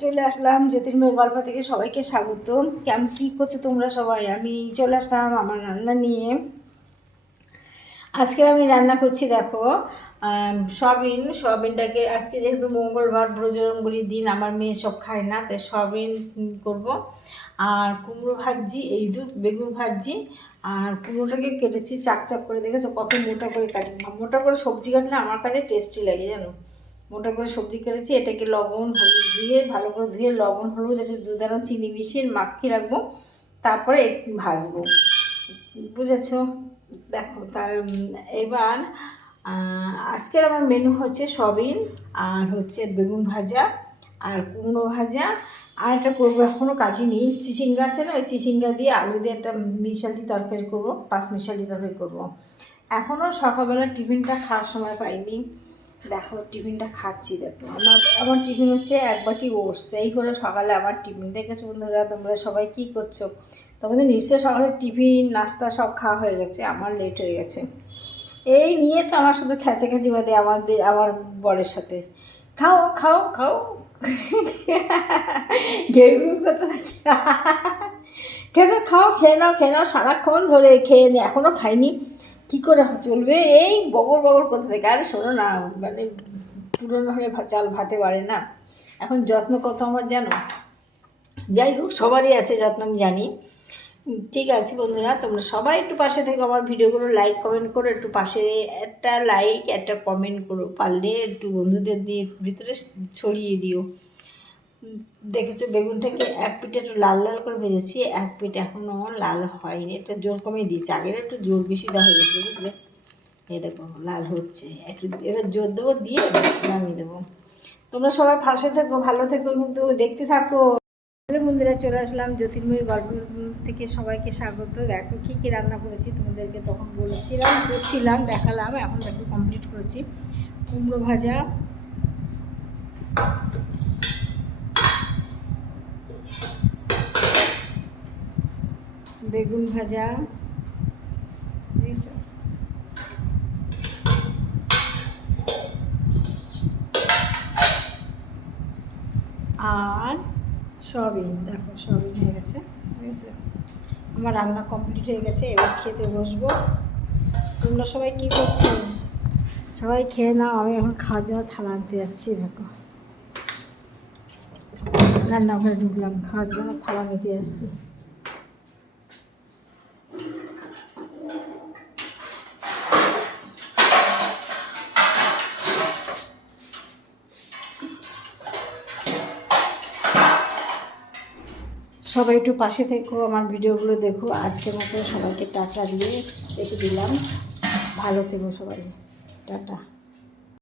চলে আসলাম জ্যোতির্ময় গল্প থেকে। সবাইকে স্বাগত। কেমন কী করছো তোমরা সবাই? আমি চলে আসলাম আমার রান্না নিয়ে। আজকে আমি রান্না করছি, দেখো, সয়াবিনটাকে আজকে যেহেতু মঙ্গলবার বজরঙ্গলির দিন, আমার মেয়ে সব খায় না, তাই সয়াবিন করব। আর কুমড়ো ভাজি, এই বেগুন ভাজি। আর কুমড়োটাকে কেটেছি চাক চাক করে, দেখেছো কত মোটা করে কাটি। মোটা করে সবজি কাটলে আমার কাছে টেস্টি লাগে, জানো। মোটা করে সবজি কেটেছি। এটাকে লবণ হলুদ দিয়ে ভালো করে ধুয়ে লবণ হলুদ একটু দুদানা চিনি মিশিয়ে মাখিয়ে রাখবো, তারপরে একটু ভাজবো, বুঝেছো? দেখো তার এবার আজকের আমার মেনু হচ্ছে সয়াবিন আর হচ্ছে বেগুন ভাজা আর কুমড়ো ভাজা। আর একটা করবো, এখনও কাটিনি, চিচিঙ্গা আছে না, ওই চিচিঙ্গা দিয়ে আলু দিয়ে একটা মিশালি তরকারি করবো, 5 মিশালি তরকারি করবো। এখনও সকালবেলা টিফিনটা খাওয়ার সময় পাইনি। দেখো টিফিনটা খাচ্ছি, দেখো আমার টিফিন হচ্ছে 1 বাটি ওটস। এই হলো সকালে আমার টিফিন। দেখেছো বন্ধুরা, তোমরা সবাই কী করছো? তোমাদের নিশ্চয়ই সকালে টিফিন নাস্তা সব খাওয়া হয়ে গেছে, আমার লেট হয়ে গেছে। এই নিয়ে তো আমার শুধু খেঁচাখেঁচি বাদে আমার বরের সাথে, খাও খাও খাও ঘেউ ঘেউ করতে থাকি। খেতে খাও, খেয়ে নাও সারাক্ষণ ধরে খেয়ে নি, এখনও খাইনি, কী করে চলবে? এই বগর বগর করতে থাকে। আরে শোনো না, মানে পুরনো হলে চাল ভাতে পারে না। এখন যত্ন কত আমার, জানো। যাই হোক, সবারই আছে যত্ন, আমি জানি। ঠিক আছে বন্ধুরা, তোমরা সবাই একটু পাশে থেকে আমার ভিডিওগুলো লাইক কমেন্ট করো, একটু পাশে একটা লাইক একটা কমেন্ট করো, পারলে একটু বন্ধুদের ভিতরে ছড়িয়ে দিও। দেখেছো বেগুনটাকে এক পিঠে একটু লাল লাল করে ভেজেছি, এক পিঠ এখনও লাল হয়নি, এটা জোর কমিয়ে দিয়েছি। আগের একটু জোর বেশি দেওয়া হয়ে গেছিলো, বুঝলে। এই দেখো লাল হচ্ছে, একটু এবার জোর দেবো, দিয়ে নামিয়ে দেবো। তোমরা সবাই পাশে থেকো, ভালো থেকো, কিন্তু দেখতে থাকো। বন্ধুরা, চলে আসলাম জ্যোতির্ময়ী গল্প থেকে। সবাইকে স্বাগত। দেখো কী কী রান্না করেছি, তোমাদেরকে তখন করছিলাম, দেখালাম, এখন একটু কমপ্লিট করেছি। কুমড়ো ভাজা, বেগুন ভাজা, বুঝেছো, আর সয়াবিন। দেখো সয়াবিন হয়ে গেছে, বুঝেছো। আমার রান্না কমপ্লিট হয়ে গেছে, এবার খেতে বসবো। তোমরা সবাই কী করছো? সবাই খেয়ে নাও, আমি এখন খাওয়া যাওয়া থালা আনতে যাচ্ছি। দেখো রান্নাঘরে ঢুকলাম, খাওয়ার জন্য থালা নিতে আসছি। সবাই একটু পাশে থেকো, আমার ভিডিওগুলো দেখো। আজকের মতো সবাইকে টাটা দিয়ে রেখে দিলাম। ভালো থেকো সবাই, টাটা।